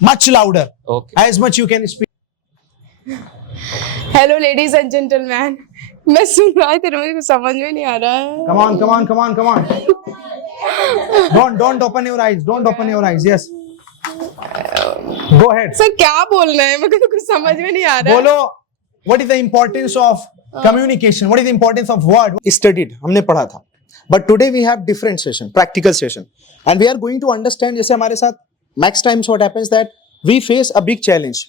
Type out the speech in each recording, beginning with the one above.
much louder. Okay. As much you can speak. Hello ladies and gentleman, मैं सुन रहा था, मुझे कुछ समझ में नहीं आ रहा है। Come on, come on, come on, come on. Don't open your eyes. Don't open your eyes. Yes. Go ahead. Sir क्या बोलना है, मुझे तो कुछ समझ में नहीं आ रहा है। बोलो. What is the importance of communication? What is the importance of word? Studied. हमने पढ़ा था. But today we have different session, practical session, and we are going to understand. जैसे हमारे साथ max times what happens that we face a big challenge.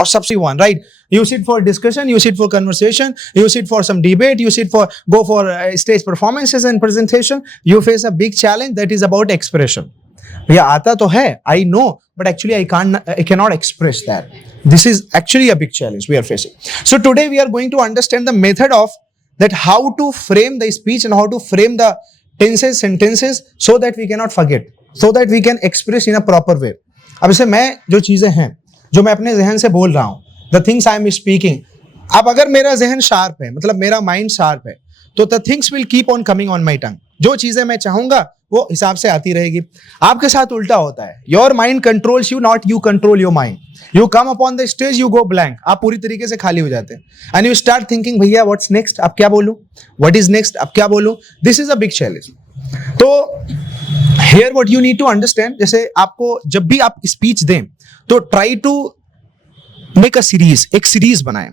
Or subsequent one, right? You sit for discussion, you sit for conversation, you sit for some debate, you sit for go for stage performances and presentation. You face a big challenge that is about expression. भैया आता तो है, I know, but actually I cannot express that. This is actually a big challenge we are facing. So today we are going to understand the method of that how to frame the speech and how to frame the tenses, sentences, so that we cannot forget, so that we can express in a proper way. अब इसे मैं जो चीजें हैं जो मैं अपने जहन से बोल रहा हूँ, the things I am speaking, अब अगर मेरा जहन शार्प है, मतलब मेरा माइंड शार्प है, तो the things will keep on coming on my tongue. जो चीजें मैं चाहूंगा वो हिसाब से आती रहेगी. आपके साथ उल्टा होता है. Your mind controls you, not you control your mind. You come upon the stage, you go blank. आप पूरी तरीके से खाली हो जाते हैं. एंड यू स्टार्ट थिंकिंग, भैया व्हाट्स नेक्स्ट, अब क्या बोलूं, व्हाट इज नेक्स्ट, अब क्या बोलूं. This is a big challenge. तो here what you need to understand, जैसे आपको जब भी आप स्पीच दें तो try to make a series, एक सीरीज बनाएं.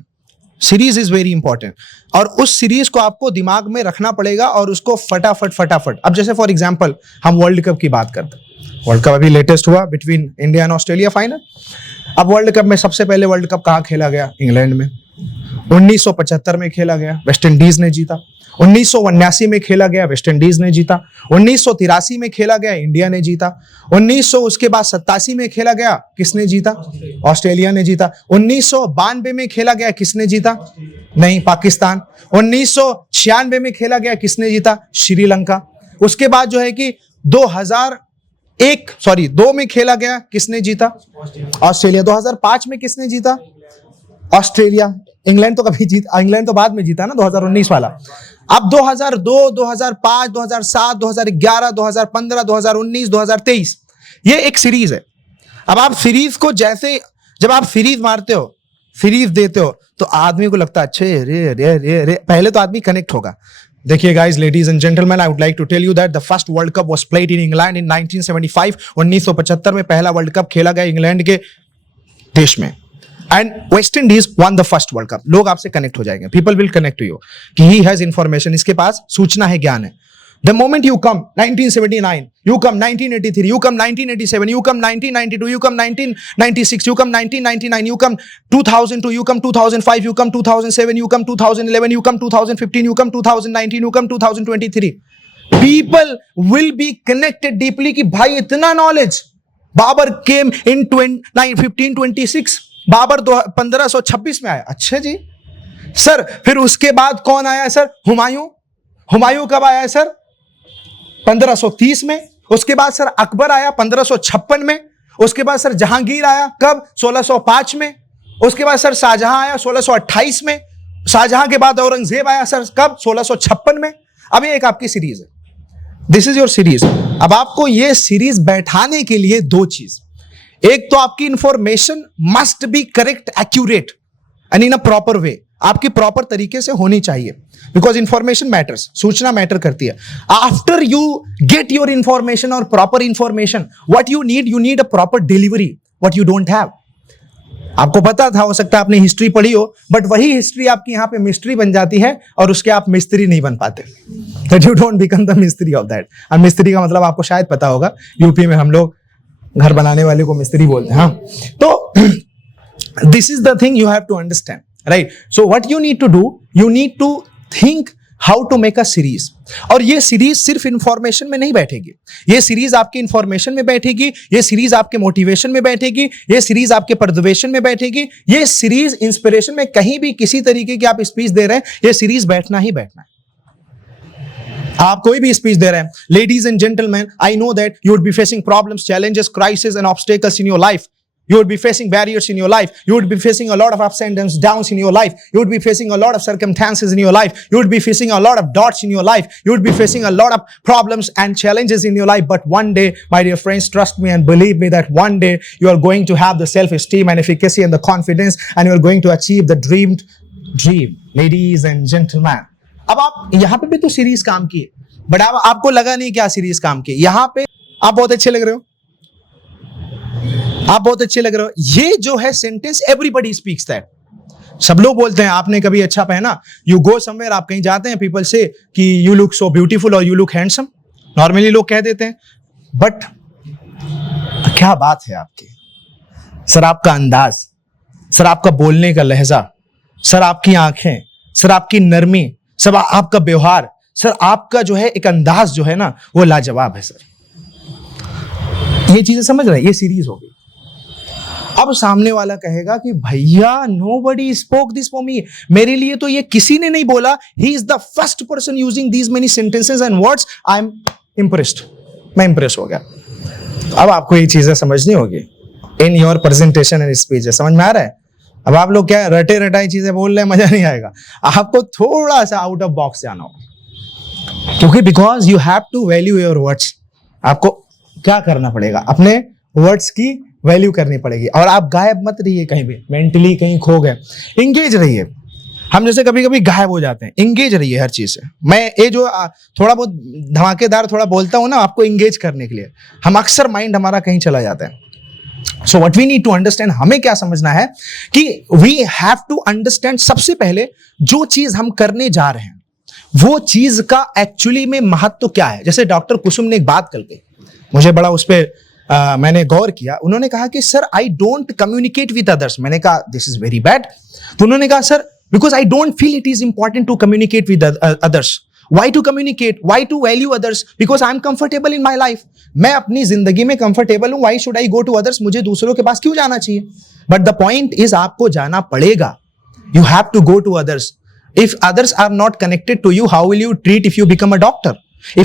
सीरीज इज वेरी इंपॉर्टेंट, और उस सीरीज को आपको दिमाग में रखना पड़ेगा और उसको फटाफट. अब जैसे फॉर एग्जांपल हम वर्ल्ड कप की बात करते हैं. वर्ल्ड कप अभी लेटेस्ट हुआ between India and Australia final. अब वर्ल्ड कप में सबसे पहले वर्ल्ड कप कहाँ खेला गया? इंग्लैंड में. 1975 में खेला गया, वेस्ट इंडीज ने जीता. 1979 में खेला गया, वेस्ट इंडीज ने जीता. 1983 में खेला गया, इंडिया ने जीता. 1900 उसके बाद 87 में खेला गया, किसने जीता? ऑस्ट्रेलिया ने जीता. 1992 में खेला गया, किसने जीता? नहीं, पाकिस्तान. 1996 में खेला गया, किसने जीता? श्रीलंका. उसके बाद जो है कि 2 में खेला गया, किसने जीता? ऑस्ट्रेलिया. 2005 में किसने जीता? ऑस्ट्रेलिया. इंग्लैंड तो कभी जीता, इंग्लैंड तो बाद में जीता ना, 2019 वाला. अब 2002, 2005, 2007, 2011, 2015, 2019, 2023, ये एक सीरीज है. अब आप सीरीज को जैसे जब आप सीरीज मारते हो, सीरीज देते हो, तो आदमी को लगता है अच्छे रे पहले तो आदमी कनेक्ट होगा. देखिए guys, ladies and gentleman, I would like to tell you that the first world cup was played in England in 1975. 1975 में पहला वर्ल्ड कप खेला गया इंग्लैंड के देश में. And West Indies won the first world cup. लोग आपसे connect हो जाएंगे, people will connect to you कि ही हैज इंफॉर्मेशन, इसके पास सूचना है, ज्ञान है. The moment you come 1979, you come 1983, you come 1987, you come 1992, you come 1996, you come 1999, you come 2002, you come 2005, you come 2007, you come 2011, you come 2015, you come 2019, you come 2023. People will be connected deeply कि भाई इतना knowledge. Babur came in 1526, Babur 1526 में आया. अच्छा जी sir, फिर उसके बाद कौन आया सर? हुमायूं. हुमायूं कब आया सर? 1530 में. उसके बाद सर अकबर आया 1556 में. उसके बाद सर जहांगीर आया कब? 1605 में. उसके बाद सर शाहजहां आया 1628 में. शाहजहां के बाद औरंगजेब आया सर कब? 1656 में. अब ये एक आपकी सीरीज है. This is your series. अब आपको ये सीरीज बैठाने के लिए दो चीज, एक तो आपकी information must be correct, accurate and in a proper way. आपकी प्रॉपर तरीके से होनी चाहिए, बिकॉज इंफॉर्मेशन मैटर्स, सूचना मैटर करती है. After you get your information और proper information, what you need a proper delivery, what you don't have. आपको पता था, हो सकता है आपने हिस्ट्री पढ़ी हो, बट वही हिस्ट्री आपकी यहाँ पे मिस्ट्री बन जाती है और उसके आप मिस्त्री नहीं बन पाते. That you don't become the मिस्त्री ऑफ दैट. और मिस्त्री का मतलब आपको शायद पता होगा, यूपी में हम लोग घर बनाने वाले को मिस्त्री बोलते हैं. हाँ, तो this is the thing you have to understand, right? So what you need to do, you need to think how to make a series. और ये सीरीज सिर्फ इंफॉर्मेशन में नहीं बैठेगी, ये सीरीज आपके इंफॉर्मेशन में बैठेगी, ये सीरीज आपके मोटिवेशन में बैठेगी, ये सीरीज आपके पर्सुएशन में बैठेगी, ये सीरीज इंस्पिरेशन में, कहीं भी किसी तरीके की आप स्पीच दे रहे हैं, ये सीरीज बैठना ही बैठना है. आप कोई भी स्पीच दे रहे हैं, ladies and gentleman, I know that you would be facing problems, challenges, crisis and obstacles in your life. You would be facing barriers in your life. You would be facing a lot of ups and downs in your life. You would be facing a lot of circumstances in your life. You would be facing a lot of doubts in your life. You would be facing a lot of problems and challenges in your life. But one day, my dear friends, trust me and believe me that one day you are going to have the self-esteem and efficacy and the confidence, and you are going to achieve the dreamed dream. Ladies and gentlemen, अब आप यहाँ पे भी तो series काम की, but अब आपको लगा नहीं क्या सीरीज काम की. यहाँ पे आप बहुत अच्छे लग रहे हो, आप बहुत अच्छे लग रहे हो. ये जो है सेंटेंस एवरीबडी स्पीक्स दैट. सब लोग बोलते हैं आपने कभी अच्छा पहना. यू गो समवेयर, आप कहीं जाते हैं, पीपल से कि यू लुक सो ब्यूटीफुल और यू लुक हैंडसम. नॉर्मली लोग कह देते हैं, बट क्या बात है आपकी. सर आपका अंदाज, सर आपका बोलने का लहजा, सर आपकी आंखें, सर आपकी नरमी, सर आपका व्यवहार, सर आपका जो है एक अंदाज जो है ना वो लाजवाब है. सर ये चीजें समझ रहे हैं, ये सीरीज होगी. अब सामने वाला कहेगा कि भैया nobody spoke this for me, मेरे लिए तो ये किसी ने नहीं बोला. He is the first person using these many sentences and words. I am impressed. मैं impress हो गया. अब आपको ये चीजें समझनी होगी in your presentation and speech. समझ में आ रहा है? अब आप लोग क्या रटे रटाई चीजें बोल रहे हैं, मजा नहीं आएगा. आपको थोड़ा सा आउट ऑफ बॉक्स जाना होगा, क्योंकि because you have to value your words. आपको क्या करना पड़ेगा, अपने वर्ड्स की वैल्यू करनी पड़ेगी. और आप गायब मत रहिए कहीं भी, मेंटली कहीं खो गए. इंगेज रहिए. हम जैसे कभी कभी गायब हो जाते हैं, इंगेज रहिए हर चीज से. मैं ये जो थोड़ा बहुत धमाकेदार थोड़ा बोलता हूं ना आपको इंगेज करने के लिए, हम अक्सर माइंड हमारा कहीं चला जाता है. So what we need to understand, हमें क्या समझना है कि वी हैव टू अंडरस्टैंड सबसे पहले जो चीज हम करने जा रहे हैं वो चीज का एक्चुअली में महत्व क्या है. जैसे डॉक्टर कुसुम ने एक बात कल कही, मुझे बड़ा उस पर मैंने गौर किया. उन्होंने कहा कि sir I don't communicate with others. मैंने कहा दिस इज वेरी बैड. तो उन्होंने कहा sir because I don't feel it is important to communicate with others. Why to communicate? Why to value others? Because I am comfortable in my life. मैं अपनी जिंदगी में comfortable हूं. Why should I go to others? मुझे दूसरों के पास क्यों जाना चाहिए? But the point is आपको जाना पड़ेगा. You have to go to others. If others are not connected to you, how will you treat if you become a doctor?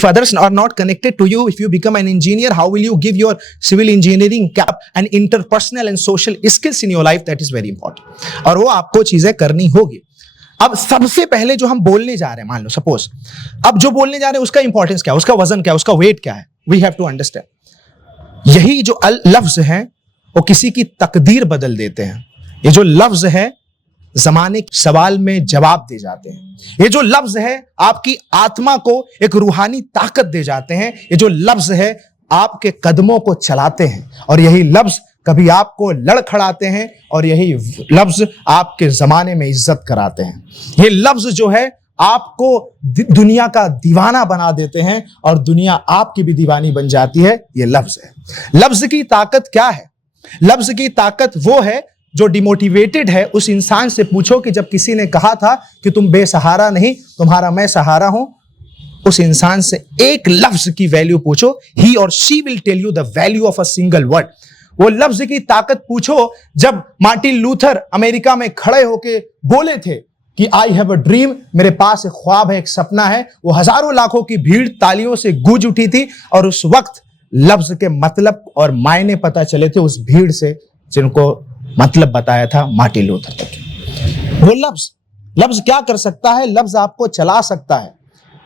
If others are not connected to you, if you become an engineer, how will you give your civil engineering cap and interpersonal and social skills in your life? That is very important. और वो आपको चीजें करनी होगी. अब सबसे पहले जो हम बोलने जा रहे हैं, मान लो सपोज अब जो बोलने जा रहे हैं उसका इंपॉर्टेंस क्या है, उसका वजन क्या है, उसका वेट क्या है, वी हैव टू अंडरस्टैंड. यही जो लफ्ज हैं वो किसी की तकदीर बदल देते हैं. ये जो लफ्ज है जमाने के सवाल में जवाब दे जाते हैं. ये जो लफ्ज है आपकी आत्मा को एक रूहानी ताकत दे जाते हैं. ये जो लफ्ज है आपके कदमों को चलाते हैं. और यही लफ्ज कभी आपको लड़खड़ाते हैं और यही लफ्ज आपके जमाने में इज्जत कराते हैं. ये लफ्ज जो है आपको दुनिया का दीवाना बना देते हैं और दुनिया आपकी भी दीवानी बन जाती है. ये लफ्ज है. लफ्ज की ताकत क्या है? लफ्ज की ताकत वो है जो डिमोटिवेटेड है उस इंसान से पूछो कि जब किसी ने कहा था कि तुम बेसहारा नहीं, तुम्हारा मैं सहारा हूं, उस इंसान से एक लफ्ज की वैल्यू पूछो. ही और she will tell you the value of a single word. वो लफ्ज की ताकत पूछो जब मार्टिन लूथर अमेरिका में खड़े होके बोले थे कि आई हैव अ ड्रीम, मेरे पास एक ख्वाब है, एक सपना है. वो हजारों लाखों की भीड़ तालियों से गूंज उठी थी और उस वक्त लफ्ज के मतलब और मायने पता चले थे उस भीड़ से जिनको मतलब बताया था मार्टिन लूथर तक. वो लफ्ज क्या कर सकता है? लफ्ज आपको चला सकता है.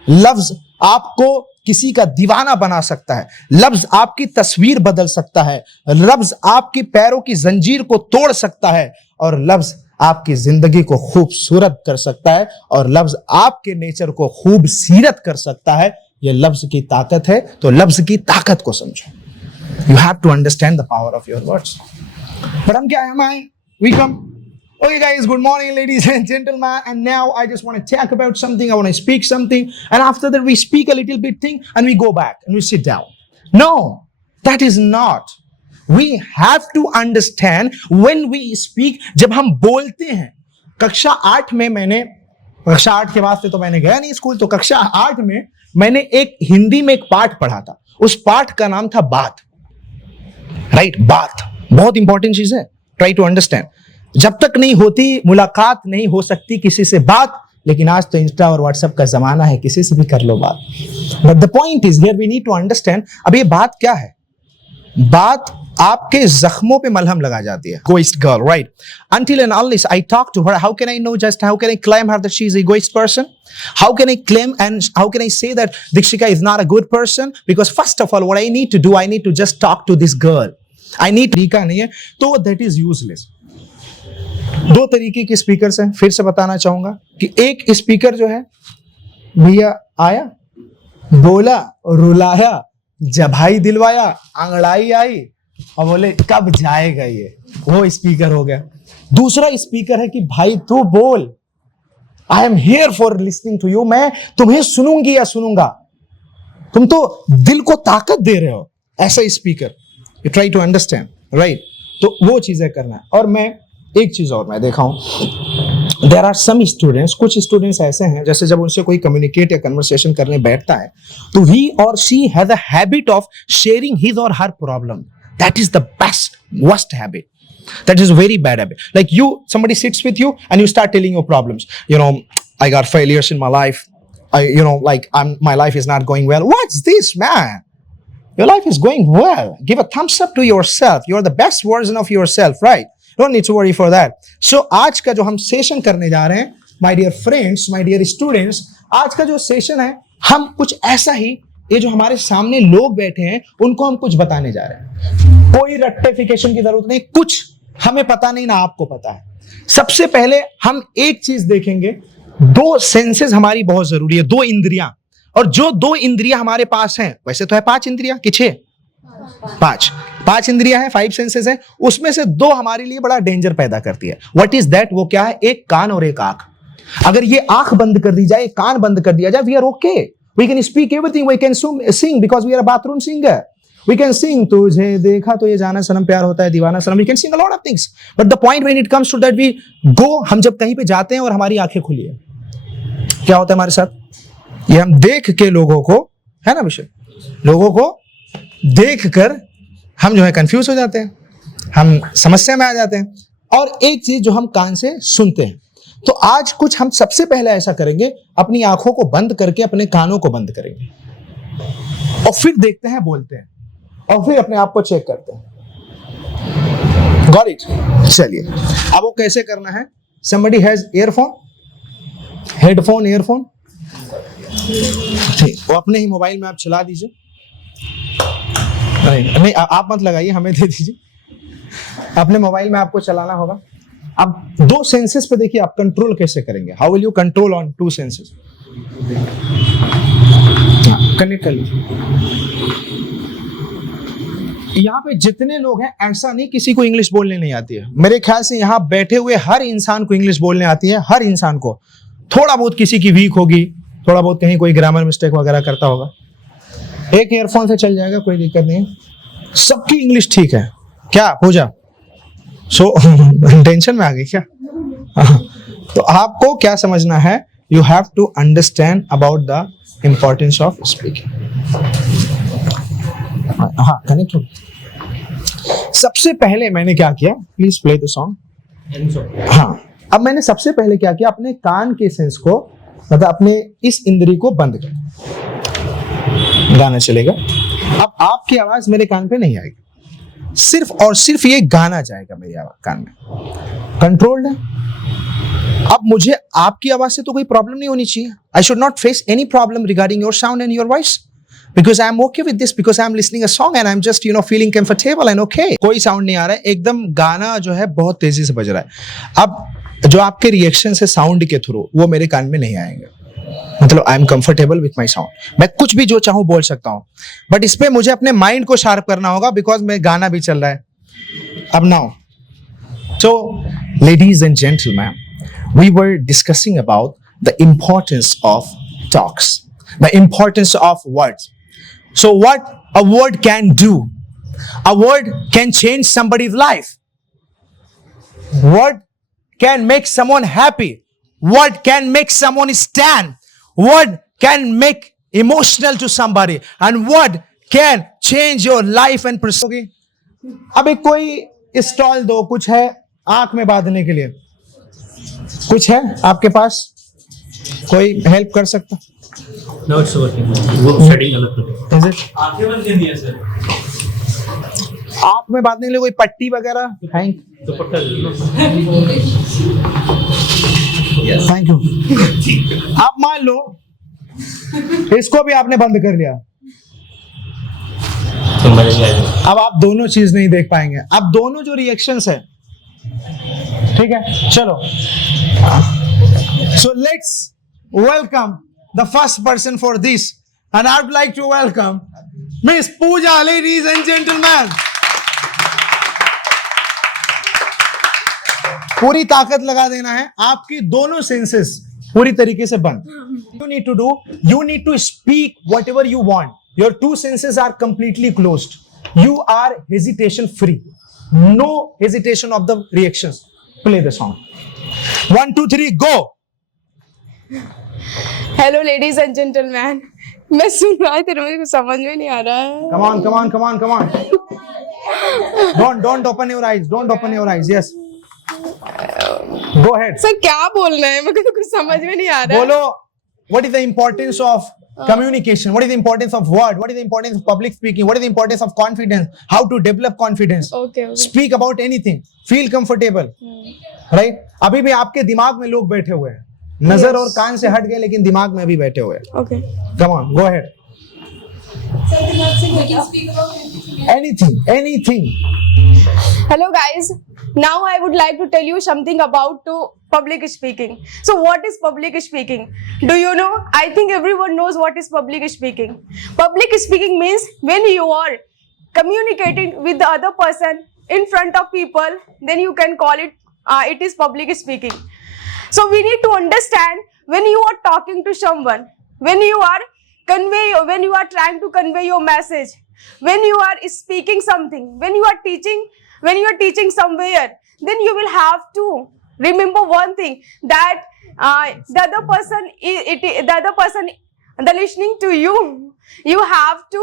लफ्ज आपको किसी का दीवाना बना सकता है. लफ्ज आपकी तस्वीर बदल सकता है. लफ्ज आपकी पैरों की जंजीर को तोड़ सकता है. और लफ्ज आपकी जिंदगी को खूबसूरत कर सकता है. और लफ्ज आपके नेचर को खूबसूरत कर सकता है. यह लफ्ज की ताकत है. तो लफ्ज की ताकत को समझो. You have to understand the power of your words. But हम क्या है? We come. Okay guys, good morning ladies and gentlemen, and now I just want to talk about something, I want to speak something, and after that we speak a little bit thing and we go back and we sit down. No, that is not. We have to understand when we speak. जब हम बोलते हैं, कक्षा 8 में मैंने, कक्षा 8 के वास्ते तो मैंने गया नहीं स्कूल, तो कक्षा 8 में मैंने एक हिंदी में एक पाठ पढ़ा था. उस पाठ का नाम था बात. राइट, बात बहुत इंपॉर्टेंट चीज है. Try to understand. जब तक नहीं होती मुलाकात नहीं हो सकती किसी से बात. लेकिन आज तो इंस्टा और व्हाट्सएप का जमाना है, किसी से भी कर लो बात. But the point is here we need to understand. अब ये बात क्या है? बात आपके जख्मों पे मलहम लगा जाती है. Egoist girl, right? Until and unless I talk to her, how can I know just how can I claim her that she is an egoist person? How can I claim and how can I say that Dikshika is not a good person? Because first of all, what I need to do, I need to just talk to this girl. I need तरीका नहीं है, तो that is useless. दो तरीके के speaker हैं. फिर से बताना चाहूंगा कि एक स्पीकर जो है, भैया आया, बोला, रुलाया, जभाई दिलवाया, अंगड़ाई आई और बोले कब जाएगा ये, वो स्पीकर हो गया. दूसरा स्पीकर है कि भाई तू बोल, I am here for listening to you, मैं तुम्हें सुनूंगी या सुनूंगा, तुम तो दिल को ताकत दे रहे हो. ऐसा speaker, you try to understand, right? तो वो चीजें करना है. और मैं एक चीज और मैं देखा हूं, देयर आर सम स्टूडेंट्स, कुछ स्टूडेंट्स ऐसे हैं जैसे जब उनसे कोई कम्युनिकेट या कन्वर्सेशन करने बैठता है तो ही और she has a habit of sharing his और हर problem. That is the worst habit. That is a very bad habit. Like somebody sits with you and you start telling your problems. I got failures in my life. My life is not going well. What's this, man? Your life is going well. Give a thumbs up to yourself. You're the best version of yourself, right? Don't need to worry for that. So, आज का जो हम session करने जा रहे हैं, my dear friends, my dear students, आज का जो सेशन है, हम कुछ ऐसा ही, ये जो हमारे सामने लोग बैठे हैं उनको हम कुछ बताने जा रहे हैं. कोई रेक्टिफिकेशन की जरूरत नहीं, कुछ हमें पता नहीं ना आपको पता है. सबसे पहले हम एक चीज देखेंगे, दो सेंसेस हमारी बहुत जरूरी है, दो इंद्रियां. और जो दो इंद्रियां हमारे पास हैं, वैसे तो है 5 इंद्रियां कि 6? 5 इंद्रियां हैं, 5 सेंसेस हैं. उसमें से 2 हमारे लिए बड़ा डेंजर पैदा करती है. What is that? वो क्या है? एक कान और एक आंख. अगर ये आंख बंद कर दी जाए, कान बंद कर दिया जाए, we are okay. We can speak everything. We can sing because we are a bathroom singer. We can sing. तुझे देखा तो ये जाना सनम प्यार होता है दीवाना सनम. We can sing a lot of things. But the point when it comes to that, we go. हम जब कहीं पे जाते हैं और हमारी आंखें खुली है, क्या होता है हमारे साथ? ये हम देख के लोगों को, है ना विषय, लोगों को देख कर हम जो है कंफ्यूज हो जाते हैं, हम समस्या में आ जाते हैं. और एक चीज जो हम कान से सुनते हैं. तो आज कुछ हम सबसे पहले ऐसा करेंगे, अपनी आंखों को बंद करके अपने कानों को बंद करेंगे और फिर देखते हैं, बोलते हैं और फिर अपने आप को चेक करते हैं. Got it? चलिए, अब वो कैसे करना है? somebody has earphone, headphone, earphone, ठीक, वो अपने ही मोबाइल में आप चला दीजिए. नहीं आप मत लगाइए, हमें दे दीजिए. अपने मोबाइल में आपको चलाना होगा. अब 2 सेंसेस पे देखिए आप कंट्रोल कैसे करेंगे. How will you control on 2 senses? Connect कर लीजिए. यहाँ पे जितने लोग हैं, ऐसा नहीं किसी को इंग्लिश बोलने नहीं आती है. मेरे ख्याल से यहाँ बैठे हुए हर इंसान को इंग्लिश बोलने आती है. हर इंसान को थोड़ा बहुत, किसी की वीक होगी, थोड़ा बहुत कहीं कोई ग्रामर मिस्टेक वगैरह करता होगा. एक ईयरफोन से चल जाएगा, कोई दिक्कत नहीं. सबकी इंग्लिश ठीक है क्या पूजा? सो टेंशन में आ गई क्या? तो आपको क्या समझना है? You have to understand about the importance of speaking. हाँ, कनेक्ट हो. सबसे पहले मैंने क्या किया, प्लीज प्ले द सॉन्ग. हाँ, अब मैंने सबसे पहले क्या किया, अपने कान के सेंस को, मतलब अपने इस इंद्री को बंद कर. गाना चलेगा. अब आपकी आवाज मेरे कान पे नहीं आएगी, सिर्फ और सिर्फ ये गाना जाएगा मेरी आवाज कान में. कंट्रोल्ड है. अब मुझे आपकी आवाज से तो कोई प्रॉब्लम नहीं होनी चाहिए. I should not face any problem regarding your sound and your voice, because I am okay with this, because I am listening a song and I am just feeling comfortable and okay. कोई sound नहीं आ रहा है, एकदम गाना जो है बहुत तेजी से बज रहा है. अब जो आपके रिएक्शन है साउंड के थ्रू, वो मेरे कान में नहीं आएंगे. मतलब I am comfortable with my sound. मैं कुछ भी जो चाहूँ बोल सकता हूँ, बट इस पे मुझे अपने माइंड को शार्प करना होगा, बिकॉज मैं गाना भी चल रहा है. अब now, so ladies and gentleman, we were discussing about the importance of talks, the importance of words. So what a word can do, a word can change somebody's life. Word can make someone happy. Word can make someone stand. Word can make emotional to somebody, and word can change your life and personality. अब एक कोई stall दो, कुछ है आंख में बांधने के लिए, कुछ है आपके पास, कोई हेल्प कर सकता? No, it's working. वो सेटिंग गलत हो गई. Is it? आंखें बंद कर दिया सर. आप में बांधने के लिए कोई पट्टी वगैरह है? Thank you. आप मान लो इसको भी आपने बंद कर लिया, अब आप दोनों चीज नहीं देख पाएंगे। अब दोनों जो रिएक्शंस है, ठीक है, चलो। So let's welcome the first person for this, and I would like to welcome Miss Pooja, ladies and gentleman. पूरी ताकत लगा देना है, आपकी दोनों सेंसेस पूरी तरीके से बंद। You need to do, you need to speak whatever you want. Your two senses are completely closed. You are hesitation free. No hesitation of the reactions. Play the song. 1, 2, 3, go. Hello ladies and gentleman, मैं सुन रहा है तेरे, मुझे कुछ समझ में नहीं आ रहा है। Come on, come on, come on, come on. Don't open your eyes. Don't open your eyes. Yes. Go ahead. Sir क्या बोलना है, मुझे कुछ समझ में नहीं आ रहा है। बोलो, what is the importance of communication? What is the importance of word? What is the importance of public speaking? What is the importance of confidence? How to develop confidence? Okay. Speak about anything. Feel comfortable. Right? अभी भी आपके दिमाग में लोग बैठे हुए हैं, नजर और कान से हट गए, लेकिन दिमाग में भी बैठे हुए हैं। Okay. Come on, go ahead. Anything. Hello guys, now I would like to tell you something about public speaking. So what is public speaking? Do you know? I think everyone knows what is public speaking. Public speaking means when you are communicating with the other person in front of people, then you can call it, it is public speaking. So we need to understand when you are talking to someone, when you are trying to convey your message, when you are speaking something, when you are teaching somewhere, then you will have to remember one thing, that the other person listening to you, you have to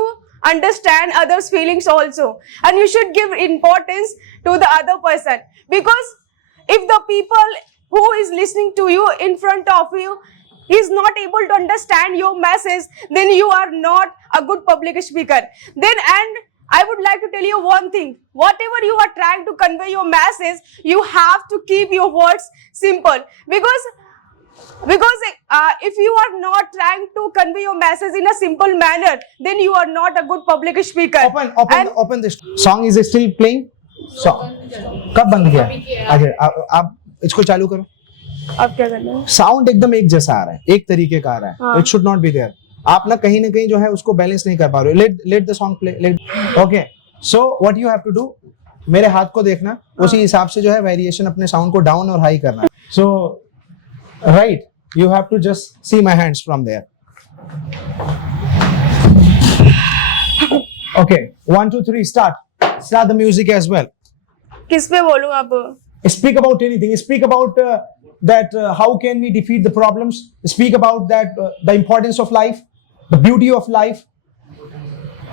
understand others' feelings also, and you should give importance to the other person, because if the people who is listening to you in front of you is not able to understand your message, then you are not a good public speaker. And I would like to tell you one thing, whatever you are trying to convey your message, you have to keep your words simple, because if you are not trying to convey your message in a simple manner, then you are not a good public speaker. Open this song. Is still playing? Song कब बंद किया? अच्छा, आप इसको चालू करो। अब क्या करना है? साउंड एकदम एक जैसा आ रहा है, एक तरीके का आ रहा है। It should not be there. आप ना कहीं जो है उसको बैलेंस नहीं कर पा रहे हो। Let the song play. Okay, so what you have to do, मेरे हाथ को देखना, उसी हिसाब से जो है वेरिएशन अपने साउंड को डाउन और हाई करना। So right, you have to just see my hands from there. Okay, 1, 2, 3 start the music as well. किस पे बोलूं अब? Speak about anything. Speak about that how can we defeat the problems. Speak about that the importance of life, the beauty of life.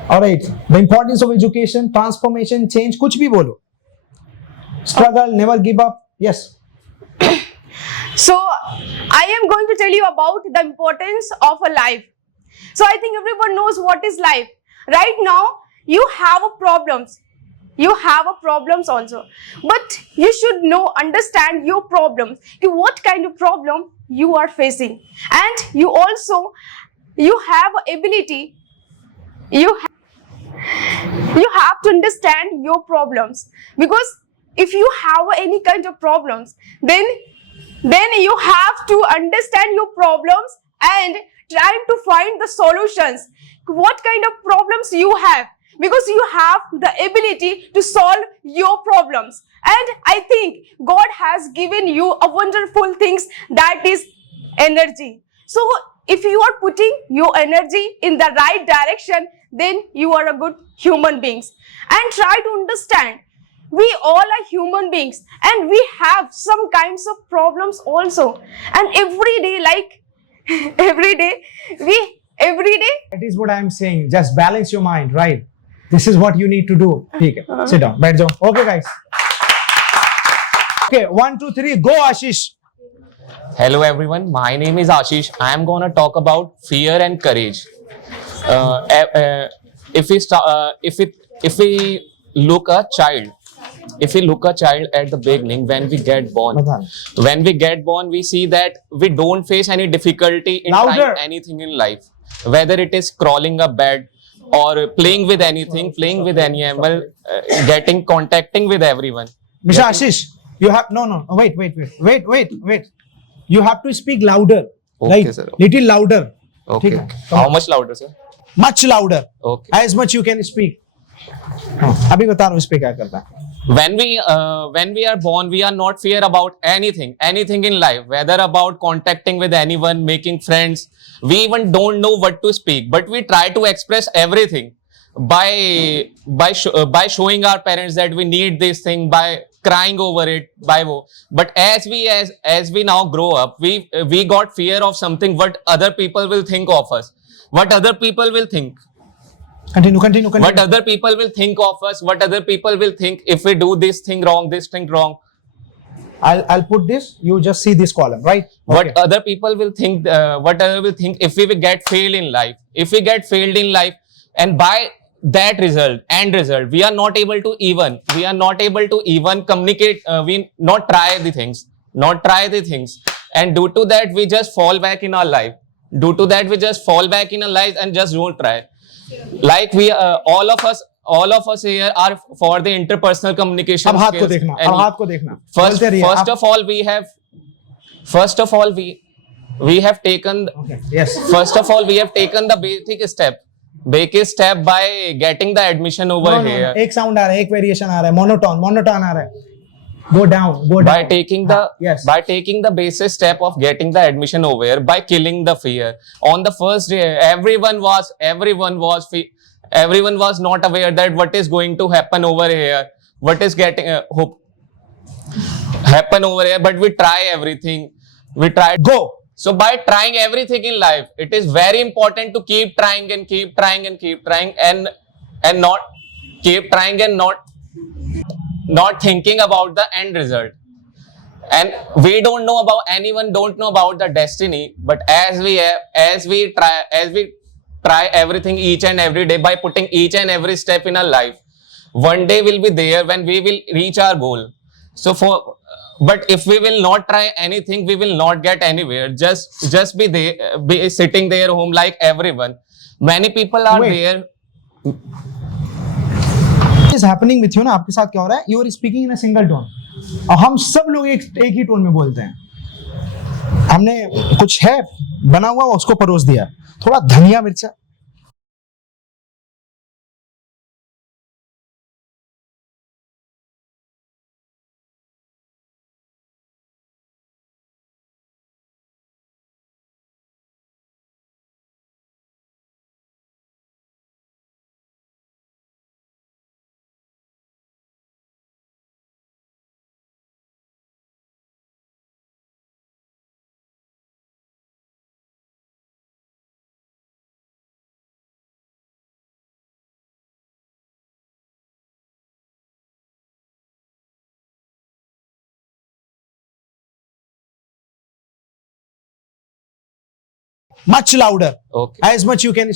All right, the importance of education, transformation, change. कुछ भी बोलो. Struggle, never give up. Yes. So I am going to tell you about the importance of a life. So I think everyone knows what is life. Right now you have problems. You have problems also, but you should understand your problems, what kind of problem you are facing, and you have ability, you have to understand your problems, because if you have any kind of problems, then you have to understand your problems and try to find the solutions, what kind of problems you have, because you have the ability to solve your problems. And I think God has given you a wonderful things, that is energy. So if you are putting your energy in the right direction, then you are a good human beings. And try to understand, we all are human beings and we have some kinds of problems also, and every day That is what I am saying. Just balance your mind, right? This is what you need to do. ठीक है, sit down, बैठ जाओ. Okay guys. Okay, 1, 2, 3, go Ashish. Hello everyone, my name is Ashish. I am going to talk about fear and courage. If we look a child, if we look a child at the beginning, when we get born, we see that we don't face any difficulty in Louder. trying anything in life, whether it is crawling a bed or playing with anything, playing with any animal, contacting with everyone. Mr. Ashish, you have wait. You have to speak louder. Okay, right? sir. Little louder. Okay. ठीक है? How much louder, sir? Much louder. Okay. As much you can speak. अभी बता रहा हूँ इस पे क्या करता है. When we are born, we are not fear about anything in life, whether about contacting with anyone, making friends. We even don't know what to speak, but we try to express everything by showing our parents that we need this thing, by crying over it, but as we now grow up, we got fear of something, what other people will think of us, what other people will think. Continue. What other people will think of us, what other people will think if we do this thing wrong. I'll put this. You just see this column, right? What Okay. other people will think, if we will get failed in life. If we get failed in life, and by that end result, we are not able to even communicate, we not try the things, and due to that, we just fall back in our life. And just don't try. Like we, all of us here are for the interpersonal communication अब हाथ को skills. देखना. And अब हाथ को देखना. First बोलते रहिए, of आप- all, we have taken. Okay. Yes. First of all, we have taken the basic step by getting the admission over No, here. एक साउंड आ रहा है, एक वेरिएशन आ रहा है, मोनोटोन आ रहा है. Go down. By taking the yes. basic step of getting the admission over here, by killing the fear. On the first day, everyone was not aware that what is going to happen over here, what is getting happen over here. But we try everything. We tried. Go. So by trying everything in life, it is very important to keep trying and not thinking about the end result. And we don't know about the destiny, but as we try everything each and every day, by putting each and every step in our life, one day will be there when we will reach our goal. But if we will not try anything, we will not get anywhere. Just be there, be sitting there home like everyone. Many people are Wait. there. What is happening with you ना, आपके साथ क्या हो रहा है? You are speaking in a single tone. और हम सब लोग एक ही टोन में बोलते हैं. हमने कुछ है बना हुआ उसको परोस दिया. थोड़ा धनिया मिर्चा. Much louder. Okay. As much you can